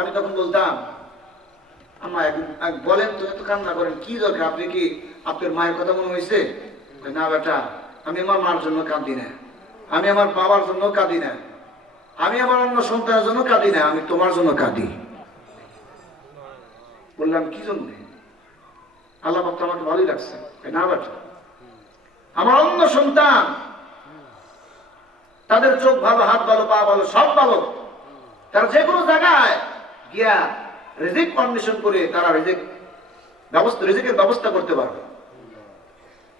আমি তখন বলতাম, আম্মা বলেন তো কান্না করেন, কি দরকার? আপনি কি আপনার মায়ের কথা মনে হয়েছে না বেটা, আমি আমার মার জন্য কাঁদি না। আমি আমার বাবার জন্য কাঁদি না। আমি আমার অন্য সন্তানের জন্য কাঁদি না, আমি তোমার জন্য কাঁদি। বললাম, কি জন্য? আল্লাহ ভক্ত আমাকে ভালোই লাগছে না বেটা, আমার অন্য সন্তান, তাদের চোখ ভালো, হাত ভালো, পা ভালো, সব ভালো। তারা যে কোনো জায়গায় গিয়া রিজিক পারমিশন করে তারা রিজিক ব্যবস্থা, রিজিকের ব্যবস্থা করতে পারবে।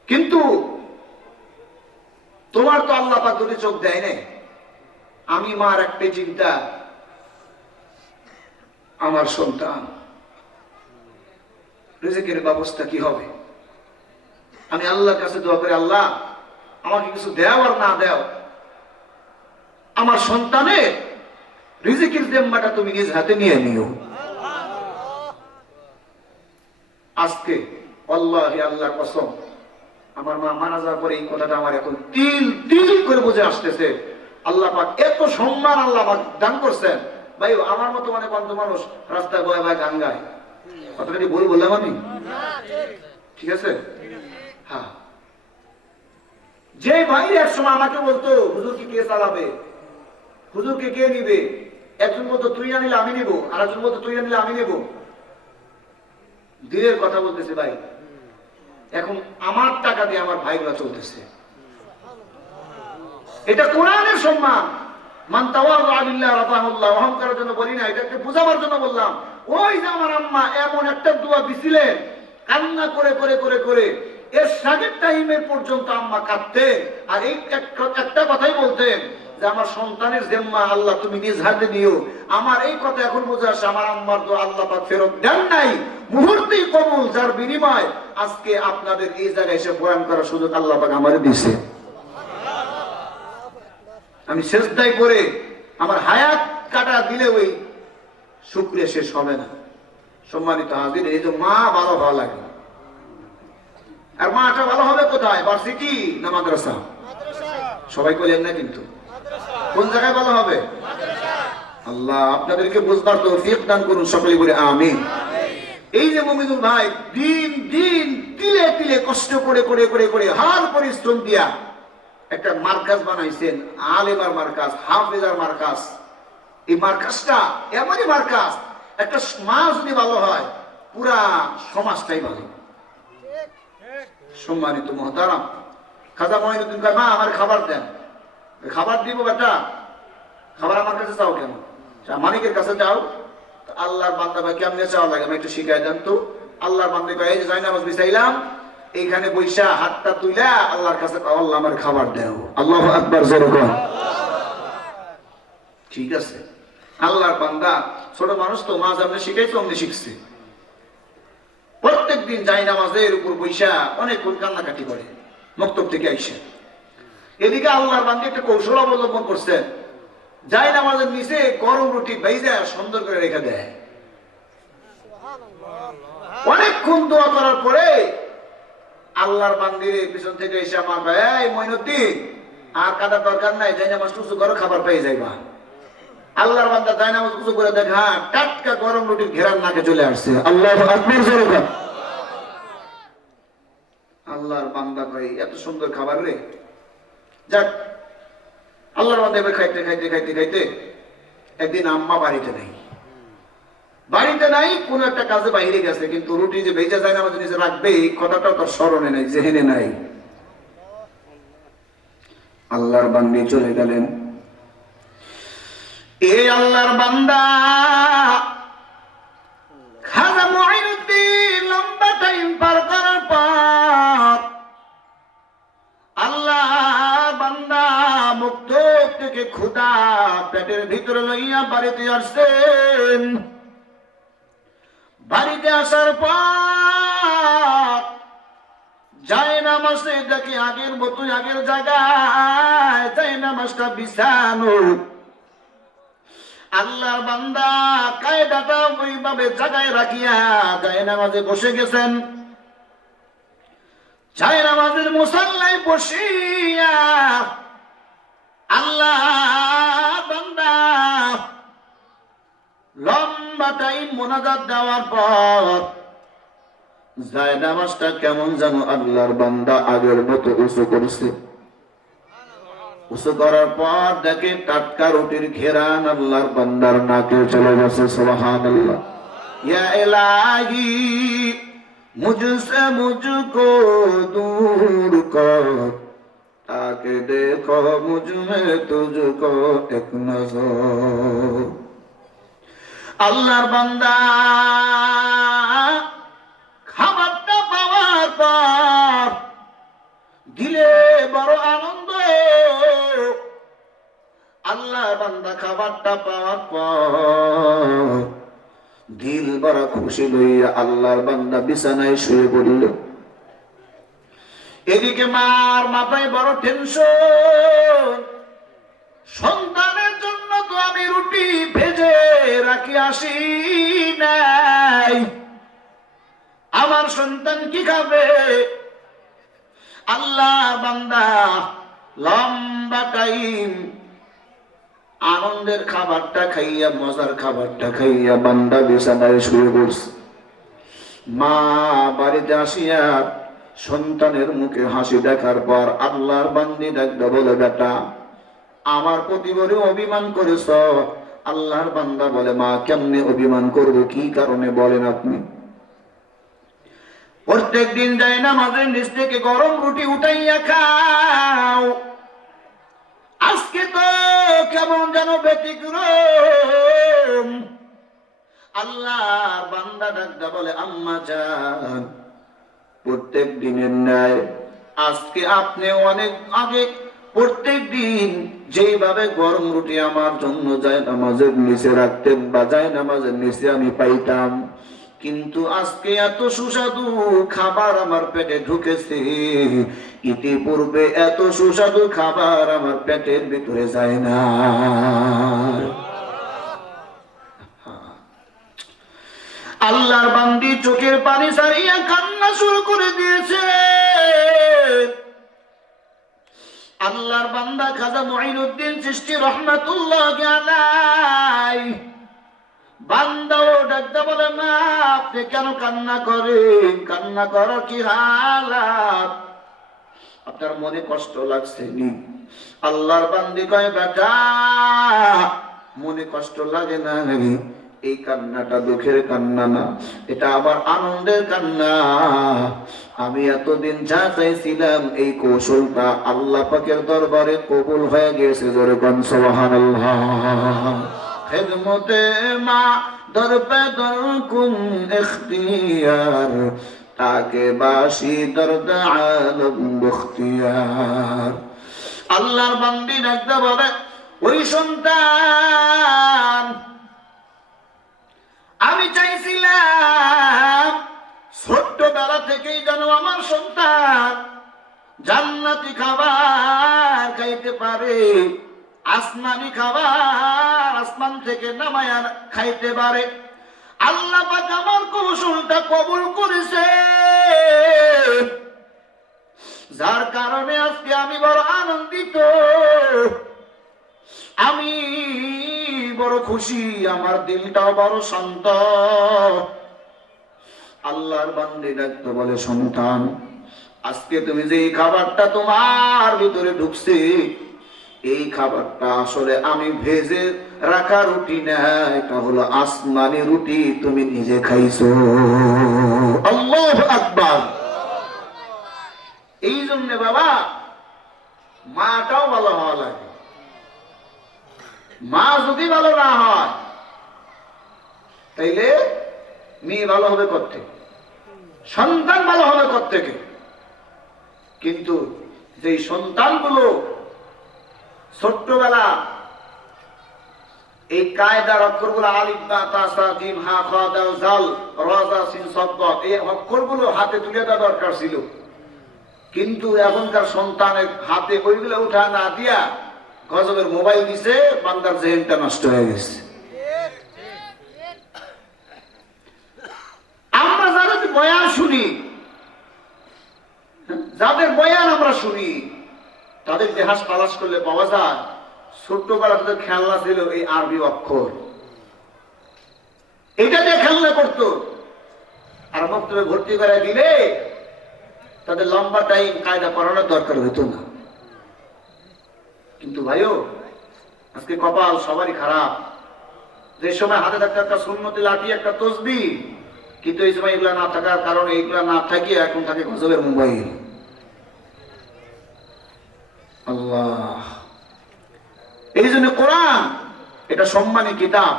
কিন্তু তোমার তো আল্লাহ পাক দুটি চোখ দেয় নাই। আমি মার একটা চিন্তা, আমার সন্তান, রিজিকের ব্যবস্থা কি হবে? আমি আল্লাহর কাছে দোয়া করি, আল্লাহ, আমাকে কিছু দেও আর না দেও, আমার সন্তানের রিজিকের জেম্মাটা তুমি নিজ হাতে নিয়ে নিও। আজকে আল্লাহ আল্লাহ কসম, আমার মা মারা যাওয়ার পরে এই কথাটা আমার এখন তিল তিল করে বুঝে আসতেছে। আল্লাহ পাক এত সম্মান আল্লাহ পাক দান করছেন। ভাই আমার মতো মানে কত মানুষ রাস্তায় বয়ে বয়ে গান গায়। কথাটা কি ভুল বললাম আমি? ঠিক আছে? হ্যাঁ। যে ভাই এক সময় আমাকে বলতো হুজুরকে কে চালাবে? হুজুরকে কে নিবে? একজন বলতো, তুই আনিলে আমি নেব। আর একজন বলতো, তুই আনিলে আমি নেব। দিনের কথা বলতেছে ভাই। এখন আমার টাকা দিয়ে আমার ভাইগুলা চলতেছে। এটা কোরআনের সম্মান। মান অহংকারের জন্য বলি না, এটাকে বোঝাবার জন্য বললাম। ওই যে আমার আম্মা এমন একটা দোয়া দিছিলেন, কান্না করে করে করে করে, এর সাগের টাইমের পর্যন্ত আম্মা কাঁদতেন। আর এই একটা কথাই বলতেন আমার সন্তানের জেম্মা আল্লাহ তুমি নিজ হাতে নিও। আমার এই কথা এখন বোঝা আসে, আমার আম্মার তো আল্লাহ পাক ফেরত দেন নাই। মুহূর্তেই কবুল, যার বিনিময় আজকে আপনাদের এই জায়গায় এসে বয়ান করার সুযোগ আল্লাহ পাক আমাদের দিছে আমি শেষদাই করে আমার হায়াত কাটা দিলে ওই শুক্রিয়া শেষ হবে না। সম্মানিত হাজির, এই যে মা ভালো ভালো লাগে। আর মাটা ভালো হবে কোথায়? ভার্সিটি না মাদ্রাসা? সবাই বলেন না কিন্তু। কোন জায়গায় ভালো হবে? আল্লাহ আপনাদেরকে বুঝবার তৌফিক দান করুন সকলে বলে আমি এই যে মমিনুল ভাই দিন দিন তিলে তিলে কষ্ট করে করে করে করে হার পরিশ্রম দিয়া একটা মার্কাজ বানাইছেন, আলেমার মার্কাজ, হাফেজার মার্কাজ। এই মার্কাজটা এমনই মার্কাজ, একটা সমাজ যদি ভালো হয়, পুরা সমাজটাই ভালো। সম্মানিত মহতারাম, খাজা মহিনুদ্দিন মা, আমার খাবার দেন। খাবার দিব বেটা। খাবার আমার কাছে চাও কেন? মালিকের কাছে যাও। আল্লাহর বান্দা ভাই কেমনে চাওয়া লাগে? আমি একটু শিখাই দেন তো। আল্লাহর বান্দা কয়, এই যে যাই নামাজ বিছাইলাম এইখানে বৈশা হাতটা তুইলা আল্লাহর কাছে আল্লাহ আমার খাবার দেও। আল্লাহ আকবার, জোরে কর ঠিক আছে। আল্লাহর বান্দা, ছোট মানুষ তো, মাঝ আপনি শিখাইছো, অমনি শিখছে। প্রত্যেক দিন যাই নামাজের উপর বৈশা অনেক কান্নাকাটি করে। মক্তব থেকে আইসে। এদিকে আল্লাহর বান্দি একটা কৌশল অবলম্বন করছেন। যাই নামাজের নিচে গরম রুটি বাইজা সুন্দর করে রেখে দেয়। অনেকক্ষণ দোয়া করার পরে আল্লাহর বান্দির পিছন থেকে এসে আমার ভাই মইনুদ্দিন আর কাদার দরকার নাই যাই নামাজ টুসু করো খাবার পেয়ে যাইবা। আল্লাহর বান্দা যাই নামাজ উঁচু করে দেখা টাটকা গরম রুটির ঘেরার নাকে চলে আসছে। আল্লাহ আকবর জোরে আল্লাহর বান্দা ভাই এত সুন্দর খাবার রে যাক, আল্লাহর এবার খাইতে খাইতে খাইতে খাইতে একদিন আম্মা বাড়িতে নেই। বাড়িতে নাই, কোন একটা কাজে বাইরে গেছে, কিন্তু রুটি যে ভেজা যায় না, আমাদের রাখবে, এই কথাটা তার স্মরণে নাই, জেহেনে নাই। আল্লাহর বান্দি চলে গেলেন। এ আল্লাহর বান্দা, খাজা মুঈনুদ্দিন লম্বা টাইম পার করার থেকে ক্ষুদা পেটের ভিতরে লইয়া বাড়িতে আসছেন। বাড়িতে আসার পর যায় নামাজে দেখি আগের মতোই আগের জায়গায় যায় নামাজটা বিছানো। আল্লাহর বান্দা কায়দাটা ওইভাবে জায়গায় রাখিয়া যায় নামাজে বসে গেছেন। যায় নামাজের মুসাল্লায় বসিয়া লম্বা টাইম মোনাজাত দেওয়ার পর নামাজটা কেমন আল্লাহর বান্দা আগের মতো উঁচু করছে। উঁচু করার পর দেখে টাটকা রুটির ঘেরান আল্লাহর বান্দার নাকে চলে গেছে সোহান আল্লাহ ইয়া ইলাহি, মুঝসে মুঝকো দূর কর। তাকে দেখো মে তুঝকো এক আল্লাহর বান্দা খাবারটা পাওয়ার পর দিলে বড় আনন্দ। আল্লাহ বান্দা খাবারটা পাওয়ার পর দিল বড় খুশি লইয়া আল্লাহর বান্দা বিছানায় শুয়ে পড়ল। এদিকে মার মাথায় বড় টেনশন সন্তানের জন্য তো আমি রুটি ভেজে রাখি আসি নাই আমার সন্তান কি খাবে? আল্লাহ বান্দা, লম্বা টাইম আনন্দের খাবারটা খাইয়া, মজার খাবারটা খাইয়া বান্দা বিছানায় শুয়ে পড়ছে। মা বাড়িতে আসিয়া সন্তানের মুখে হাসি দেখার পর আল্লাহর বান্দি ডাকতে বলে, বেটা, আমার প্রতি বলে অভিমান করেছ। আল্লাহর বান্দা বলে, মা, কেমনে অভিমান করব? কি কারণে? বলেন আপনি। প্রত্যেক দিন যাই না মাঝে নিচ থেকে গরম রুটি উঠাইয়া খাও। আজকে তো কেমন যেন ব্যতিক্রম। আল্লাহ বান্দা ডাকটা বলে, আম্মা যান প্রত্যেক দিনের ন্যায়। আজকে আপনি অনেক আগে প্রত্যেক দিন যেইভাবে গরম রুটি আমার জন্য যায় নামাজের নিচে রাখতেন বা যায় নামাজের নিচে আমি পাইতাম, কিন্তু আজকে এত সুস্বাদু খাবার আমার পেটে ঢুকেছে। ইতিপূর্বে এত সুস্বাদু খাবার আমার পেটের ভিতরে যায় না। আল্লাহর বান্দি চোখের পানি সারিয়া শুরু করে দিয়েছে। আল্লাহর বান্দা খাজা মহিনুদ্দিন সৃষ্টি রহমাতুল্লাহ বান্দাও ডাকতে বলে আপনি কেন কান্না করেন? কান্না করো কি হালাত? আপনার মনে কষ্ট লাগছে নি? আল্লাহর বান্দি কয়, বেটা, মনে কষ্ট লাগে না এই কান্নাটা দুঃখের কান্না না, এটা আমার আনন্দের কান্না। আমি এতদিন যা চাইছিলাম, এই কৌশলটা আল্লাহ পাকের দরবারে কবুল হয়ে গেছে জোরে কন খেদমতে মা, দর পে দর কুন ইখতিয়ার, তাকে বাসি দর্দ আলম বখতিয়ার। আল্লাহর বান্দি ডাকতে বলে, ওই সন্তান আমি চাইছিলাম ছোট্টবেলা থেকেই যেন আমার সন্তান জান্নাতি খাবার খাইতে পারে, আসমানি খাবার আসমান থেকে নামায়া খাইতে পারে। আল্লাহ আমার কৌশলটা কবুল করেছে। যার কারণে আজকে আমি বড় আনন্দিত। বড় খুশি, আমার দিলটাও বড় শান্ত। আল্লাহর বান্দি ডাকতে বলে, সন্তান, আজকে তুমি যে এই খাবারটা তোমার ভিতরে ঢুকছে, এই খাবারটা আসলে আমি ভেজে রাখা রুটি না, এটা হলো আসমানি রুটি, তুমি নিজে খাইছো। আল্লাহ আকবার। এই জন্য বাবা, মাটাও ভালো হওয়া লাগে। মা যদি ভালো না হয়, তাইলে মেয়ে ভালো হবে করতে সন্তান ভালো হবে থেকে কিন্তু যে সন্তানগুলো ছোট্টবেলা এই কায়দার অক্ষরগুলো আলিফ তাসা জিম অক্ষরগুলো হাতে তুলে দেওয়া দরকার ছিল। কিন্তু এখনকার সন্তানের হাতে ওইগুলো উঠা না দিয়া গজবের মোবাইল দিছে, বান্দার জেহেনটা নষ্ট হয়ে গেছে। আমরা যারা বয়ান শুনি, যাদের বয়ান আমরা শুনি, তাদের ইতিহাস তালাশ করলে পাওয়া যায়, ছোট্টবেলা তাদের খেলনা ছিল এই আরবি অক্ষর। এটা দিয়ে খেলনা করতো। আর মক্তবে ভর্তি করে দিলে তাদের লম্বা টাইম কায়দা করানোর দরকার হতো না। কিন্তু ভাইও আজকে কপাল সবারই খারাপ। যে সময় হাতে থাকতে একটা সুন্নতি লাঠি একটা তসবি কিন্তু এই সময় এগুলা না থাকার কারণে এইগুলা না থাকিয়ে এখন থাকে গজবের মোবাইল। আল্লাহ। এই জন্য কোরআন এটা সম্মানী কিতাব।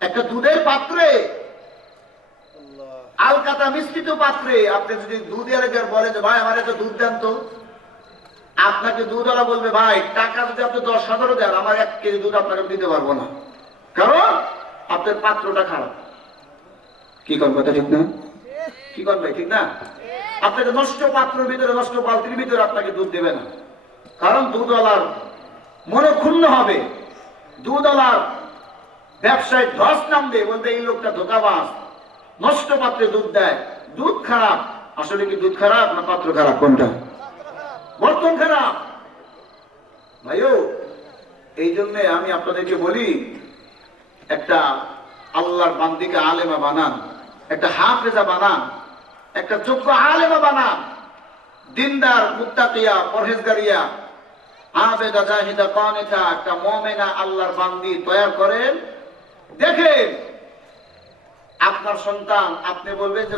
একটা দুধের পাত্রে আলকাতা মিশ্রিত পাত্রে আপনি যদি দুধ এর বলে যে ভাই আমার একটা দুধ দেন তো। আপনাকে দুধওয়ালা বলবে, ভাই, টাকা যদি আপনি দশ হাজারও দেন, আমার এক কেজি দুধ আপনাকে দিতে পারব না। কারণ আপনার পাত্রটা খারাপ। কি করব ঠিক না? কি করবে, ঠিক না? আপনাকে নষ্ট পাত্রের ভিতরে, নষ্ট বালতির ভিতরে আপনাকে দুধ দেবে না। কারণ দুধওয়ালার মনে ক্ষুণ্ণ হবে। দুধওয়ালার ব্যবসায় ধস নামবে, বলবে, এই লোকটা ধোকাবাজ, নষ্ট পাত্রে দুধ দেয়। দুধ খারাপ। আসলে কি দুধ খারাপ না পাত্র খারাপ? কোনটা? বর্তন খারাপ। ভাইও এই জন্য আমি আপনাদেরকে বলি, একটা আল্লাহর বান্দিকে আলেমা বানান, একটা হাফেজা বানান, একটা যোগ্য আলেমা বানান, দিনদার, মুত্তাকিয়া, পরহেজগারিয়া আবেদা জাহিদা, কানিতা, একটা মমেনা আল্লাহর বান্দি তৈরি করেন, দেখেন, আপনার সন্তান, আপনি বলবেন যে